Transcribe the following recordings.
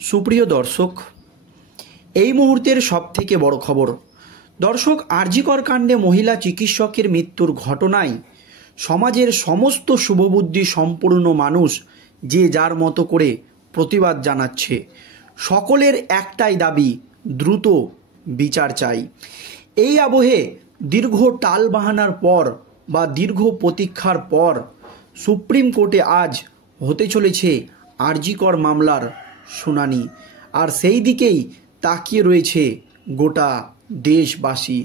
সুপ্রিয় দর্শক, এই মুহূর্তের সবথেকে বড় খবর। দর্শক, আর.জি. কর কাণ্ডে মহিলা চিকিৎসকের মৃত্যুর ঘটনায় সমাজের সমস্ত শুভবুদ্ধি সম্পূর্ণ মানুষ যে যার মতো করে প্রতিবাদ জানাচ্ছে। সকলের একটাই দাবি, দ্রুত বিচার চাই। এই আবহে দীর্ঘ টালবাহানার পর বা দীর্ঘ প্রতীক্ষার পর সুপ্রিম কোর্টে আজ হতে চলেছে আর.জি. কর মামলার শুনানি। আর সেই দিকেই তাকিয়ে রয়েছে গোটা দেশবাসী।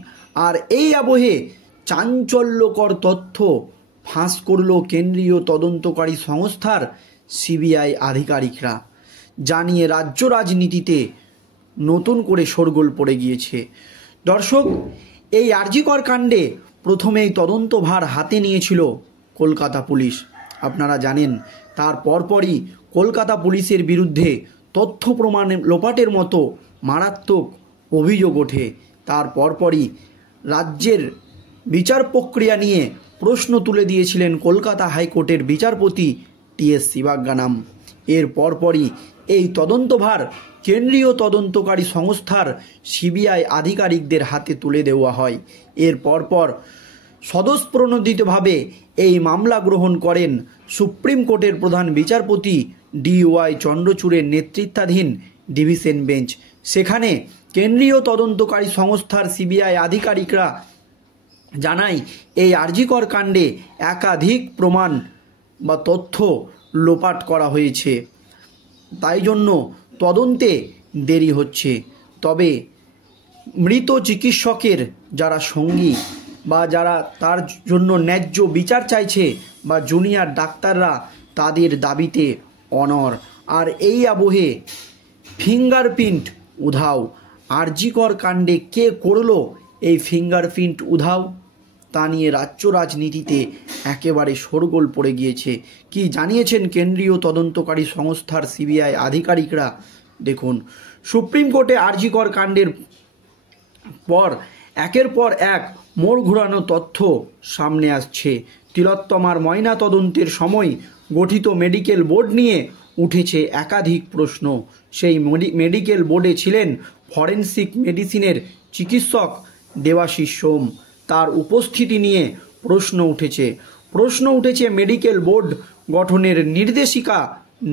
আর এই আবহে চাঞ্চল্যকর তথ্য ফাঁস করল কেন্দ্রীয় তদন্তকারী সংস্থার সিবিআই আধিকারিকরা। জানিয়ে রাজ্য রাজনীতিতে নতুন করে শোরগোল পড়ে গিয়েছে। দর্শক, এই আর.জি. কর কাণ্ডে প্রথমেই তদন্তভার হাতে নিয়েছিল কলকাতা পুলিশ। আপনারা জানেন, তার পরপরই কলকাতা পুলিশের বিরুদ্ধে তথ্য প্রমাণ লোপাটের মতো মারাত্মক অভিযোগ ওঠে। তার পরপরই রাজ্যের বিচার প্রক্রিয়া নিয়ে প্রশ্ন তুলে দিয়েছিলেন কলকাতা হাইকোর্টের বিচারপতি টি.এস. শিবাজ্ঞানাম। এর পরপরই এই তদন্তভার কেন্দ্রীয় তদন্তকারী সংস্থার সিবিআই আধিকারিকদের হাতে তুলে দেওয়া হয়। এর পরপর স্বতঃপ্রণোদিতভাবে এই মামলা গ্রহণ করেন সুপ্রিম কোর্টের প্রধান বিচারপতি ডি.ওয়াই চন্দ্রচূড়ের নেতৃত্বাধীন ডিভিশন বেঞ্চ। সেখানে কেন্দ্রীয় তদন্তকারী সংস্থার সিবিআই আধিকারিকরা জানায়, এই আর.জি. কর কাণ্ডে একাধিক প্রমাণ বা তথ্য লোপাট করা হয়েছে, তাই জন্য তদন্তে দেরি হচ্ছে। তবে মৃত চিকিৎসকের যারা সঙ্গী বা যারা তার জন্য ন্যায্য বিচার চাইছে বা জুনিয়র ডাক্তাররা, তাদের দাবিতে অনড়। আর এই আবহে ফিঙ্গারপ্রিন্ট উধাও। আর.জি. কর কাণ্ডে কে করলো এই ফিঙ্গারপ্রিন্ট উধাও, তা নিয়ে রাজ্য রাজনীতিতে একেবারে শোরগোল পড়ে গিয়েছে। কি জানিয়েছেন কেন্দ্রীয় তদন্তকারী সংস্থার সিবিআই আধিকারিকরা, দেখুন। সুপ্রিম কোর্টে আর.জি. কর কাণ্ডের পর একের পর এক মোড় ঘোরানো তথ্য সামনে আসছে। তিলোত্তমার ময়না তদন্তের সময় গঠিত মেডিকেল বোর্ড নিয়ে উঠেছে একাধিক প্রশ্ন। সেই মেডিকেল বোর্ডে ছিলেন ফরেনসিক মেডিসিনের চিকিৎসক দেবাশিস সোম। তার উপস্থিতি নিয়ে প্রশ্ন উঠেছে মেডিকেল বোর্ড গঠনের নির্দেশিকা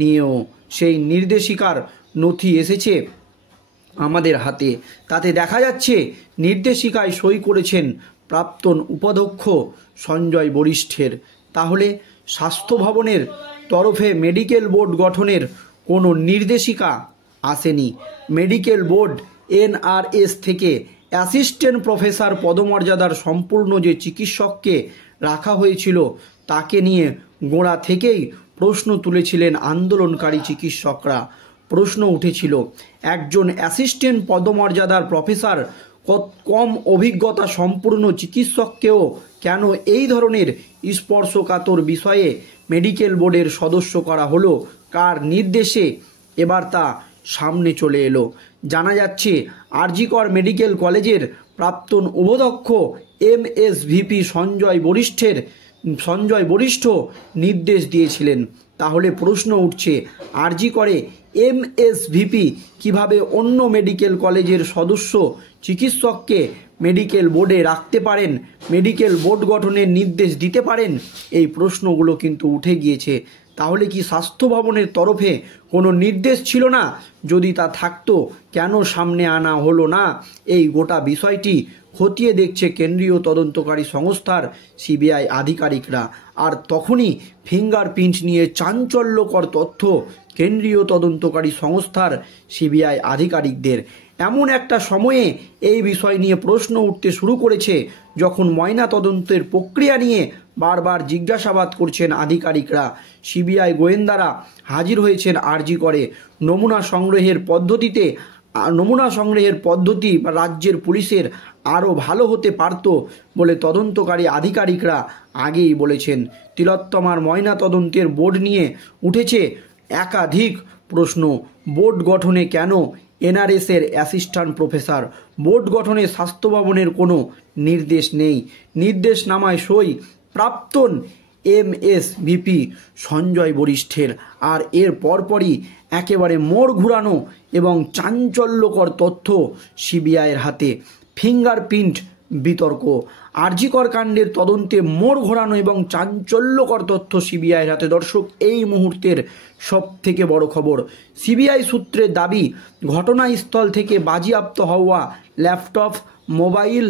নিয়েও। সেই নির্দেশিকার নথি এসেছে আমাদের হাতে। তাতে দেখা যাচ্ছে নির্দেশিকায় সই করেছেন প্রাক্তন উপাধ্যক্ষ সঞ্জয় বরিষ্ঠের। তাহলে স্বাস্থ্য ভবনের তরফে মেডিকেল বোর্ড গঠনের কোনো নির্দেশিকা আসেনি। মেডিকেল বোর্ড এনআরএস থেকে অ্যাসিস্ট্যান্ট প্রফেসর পদমর্যাদার সম্পূর্ণ যে চিকিৎসককে রাখা হয়েছিল, তাকে নিয়ে গোড়া থেকেই প্রশ্ন তুলেছিলেন আন্দোলনকারী চিকিৎসকরা। প্রশ্ন উঠেছিল, একজন অ্যাসিস্ট্যান্ট পদমর্যাদার প্রফেসর কম অভিজ্ঞতা সম্পূর্ণ চিকিৎসককেও কেন এই ধরনের স্পর্শকাতর বিষয়ে মেডিকেল বোর্ডের সদস্য করা হলো, কার নির্দেশে? এবার তা সামনে চলে এলো। জানা যাচ্ছে আর.জি. কর মেডিকেল কলেজের প্রাক্তন উপাধ্যক্ষ এমএসভিপি সঞ্জয় বরিষ্ঠ নির্দেশ দিয়েছিলেন। তাহলে প্রশ্ন উঠছে, আর.জি. করে এমএসভিপি কিভাবে অন্য মেডিকেল কলেজের সদস্য চিকিৎসককে মেডিকেল বোর্ডে রাখতে পারেন, মেডিকেল বোর্ড গঠনের নির্দেশ দিতে পারেন? এই প্রশ্নগুলো কিন্তু উঠে গিয়েছে। তাহলে কি স্বাস্থ্য ভবনের তরফে কোনো নির্দেশ ছিল না? যদি তা থাকতো, কেন সামনে আনা হলো না? এই গোটা বিষয়টি খতিয়ে দেখছে কেন্দ্রীয় তদন্তকারী সংস্থার সিবিআই আধিকারিকরা। আর তখনই ফিঙ্গারপ্রিন্ট নিয়ে চাঞ্চল্যকর তথ্য কেন্দ্রীয় তদন্তকারী সংস্থার সিবিআই আধিকারিকদের। এমন একটা সময়ে এই বিষয় নিয়ে প্রশ্ন উঠতে শুরু করেছে, যখন ময়না তদন্তের প্রক্রিয়া নিয়ে বারবার জিজ্ঞাসাবাদ করছেন আধিকারিকরা। সিবিআই গোয়েন্দারা হাজির হয়েছেন আর.জি. করে নমুনা সংগ্রহের পদ্ধতি বা রাজ্যের পুলিশের আরও ভালো হতে পারত বলে তদন্তকারী আধিকারিকরা আগেই বলেছেন। তিলোত্তমার ময়না তদন্তের বোর্ড নিয়ে উঠেছে একাধিক প্রশ্ন। বোর্ড গঠনে কেন এনআরএসের অ্যাসিস্ট্যান্ট প্রফেসর? বোর্ড গঠনে স্বাস্থ্য ভবনের কোনো নির্দেশ নেই। নির্দেশনামায় সই প্রাক্তন এমএসভিপি সঞ্জয় বরিষ্ঠের। আর এর পরপরই একেবারে মোড় ঘুরানো এবং চাঞ্চল্যকর তথ্য সিবিআইয়ের হাতে। ফিঙ্গারপ্রিন্ট বিতর্ক, আরজি কর কাণ্ডের তদন্তে মোড় ঘোরানো এবং চাঞ্চল্যকর তথ্য সিবিআইয়ের হাতে। দর্শক, এই মুহূর্তের সব থেকে বড় খবর, সিবিআই সূত্রের দাবি ঘটনাস্থল থেকে বাজেয়াপ্ত হওয়া ল্যাপটপ, মোবাইল,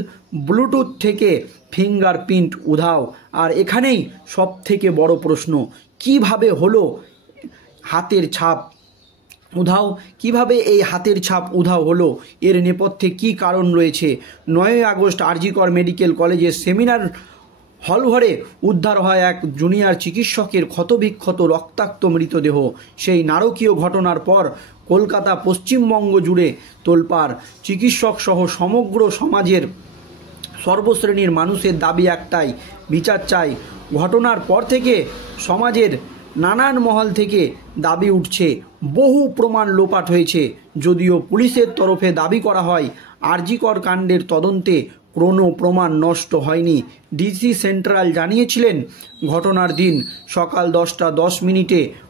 ব্লুটুথ থেকে ফিঙ্গারপ্রিন্ট উধাও। আর এখানেই সব থেকে বড় প্রশ্ন, কিভাবে হলো হাতের ছাপ উধাও? কিভাবে এই হাতের ছাপ উধাও হলো? এর নেপথ্যে কী কারণ রয়েছে? 9 আগস্ট আরজি কর মেডিকেল কলেজের সেমিনার হলঘরে উদ্ধার হয় এক জুনিয়র চিকিৎসকের ক্ষতবিক্ষত রক্তাক্ত মৃতদেহ। সেই নারকীয় ঘটনার পর কলকাতা, পশ্চিমবঙ্গ জুড়ে তোলপাড়। চিকিৎসক সহ সমগ্র সমাজের সর্বশ্রেণীর মানুষের দাবি একটাই, বিচার চাই। ঘটনার পর থেকে সমাজের নানান মহল থেকে দাবি উঠছে, বহু প্রমাণ লোপাট হয়েছে। যদিও পুলিশের তরফে দাবি করা হয় আরজি কর কাণ্ডের তদন্তে কোনো প্রমাণ নষ্ট হয়নি। ডিসি সেন্ট্রাল জানিয়েছিলেন, ঘটনার দিন সকাল 10টা 10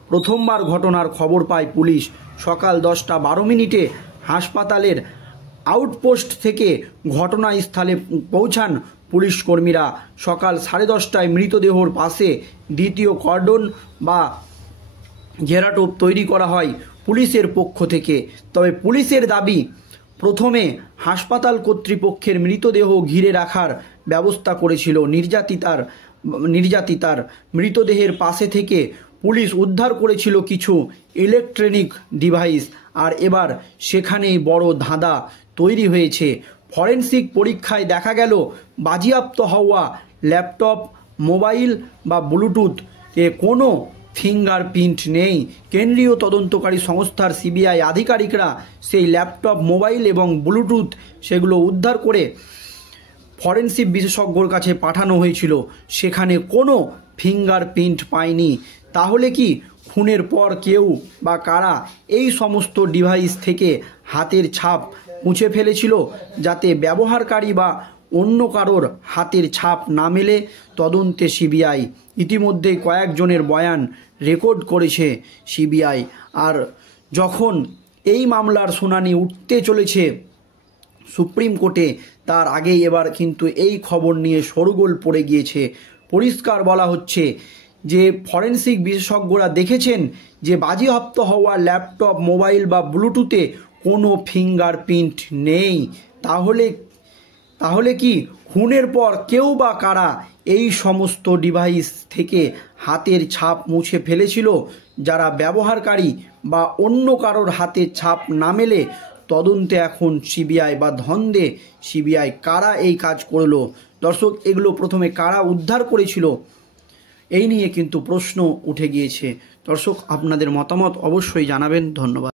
প্রথমবার ঘটনার খবর পায় পুলিশ। সকাল 10টা 12 হাসপাতালের আউটপোস্ট থেকে ঘটনাস্থলে পৌঁছান পুলিশ কর্মীরা। সকাল 10:30টায় মৃতদেহর পাশে দ্বিতীয় কর্ডন বা ঘেরাটোপ তৈরি করা হয় পুলিশের পক্ষ থেকে। তবে পুলিশের দাবি, প্রথমে হাসপাতাল কর্তৃপক্ষের মৃতদেহ ঘিরে রাখার ব্যবস্থা করেছিল। নির্যাতিতার মৃতদেহের পাশে থেকে পুলিশ উদ্ধার করেছিল কিছু ইলেকট্রনিক ডিভাইস। আর এবার সেখানেই বড় ধাঁধা তৈরি হয়েছে। ফরেনসিক পরীক্ষায় দেখা গেল বাজেয়াপ্ত হওয়া ল্যাপটপ, মোবাইল বা ব্লুটুথ এ কোনো ফিঙ্গারপ্রিন্ট নেই। কেন্দ্রীয় তদন্তকারী সংস্থার সিবিআই আধিকারিকরা সেই ল্যাপটপ, মোবাইল এবং ব্লুটুথ সেগুলো উদ্ধার করে ফরেনসিক বিশেষজ্ঞর কাছে পাঠানো হয়েছিল। সেখানে কোনো ফিঙ্গারপ্রিন্ট পায়নি। তাহলে কি খুনের পর কেউ বা কারা এই সমস্ত ডিভাইস থেকে হাতের ছাপ মুছে ফেলেছিল, যাতে ব্যবহারকারী বা অন্য কারোর হাতের ছাপ না মেলে? তদন্তে সিবিআই ইতিমধ্যে কয়েকজনের বয়ান রেকর্ড করেছে সিবিআই। আর যখন এই মামলার শুনানি উঠতে চলেছে সুপ্রিম কোর্টে, তার আগেই এবার কিন্তু এই খবর নিয়ে শোরগোল পড়ে গিয়েছে। পরিষ্কার বলা হচ্ছে যে ফরেনসিক বিশেষজ্ঞরা দেখেছেন যে বাজেয়াপ্ত হওয়া ল্যাপটপ, মোবাইল বা ব্লুটুথে কোনো ফিঙ্গারপ্রিন্ট নেই। তাহলে কি খুনের পর কেউ বা কারা এই সমস্ত ডিভাইস থেকে হাতের ছাপ মুছে ফেলেছিল, যারা ব্যবহারকারী বা অন্য কারোর হাতের ছাপ না মেলে? তদন্তে এখন সিবিআই বা ধন্দে সিবিআই কারা এই কাজ করলো? দর্শক, এগুলো প্রথমে কারা উদ্ধার করেছিল, এই নিয়ে কিন্তু প্রশ্ন উঠে গিয়েছে। দর্শক, আপনাদের মতামত অবশ্যই জানাবেন। ধন্যবাদ।